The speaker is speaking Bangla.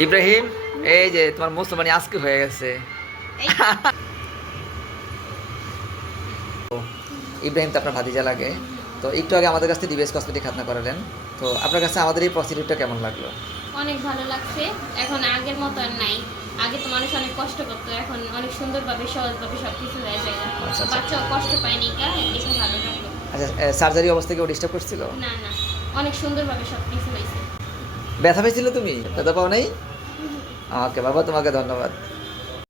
ইব্রাহিম, এই যে তোমার মুসলমানি আজকে হয়ে গেছে। ইব্রাহিম তো আপনার ভাতিজা লাগে। তো একটু আগে আমাদের কাছ থেকে ডিবিএস কসমেটিক খাতনা করালেন। তো আপনার কাছে আমাদের এই প্রসিডিউরটা কেমন লাগলো? অনেক ভালো লাগছে। এখন আগের মতো আর নাই। আগে তো মানুষ অনেক কষ্ট করতো, এখন অনেক সুন্দরভাবে সহজভাবে সবকিছু হয়ে যায়। আচ্ছা, আচ্ছা। বাচ্চাও কষ্ট পায়নি, দেখে ভালো লাগলো। আচ্ছা, সার্জারি অবস্থা কেউ ডিস্টার্ব করছিল? না না, অনেক সুন্দরভাবে সবকিছু হয়েছে। ব্যথা পেয়েছিল তুমি? ব্যথা পাও নাই? ওকে বাবা, তোমাকে ধন্যবাদ।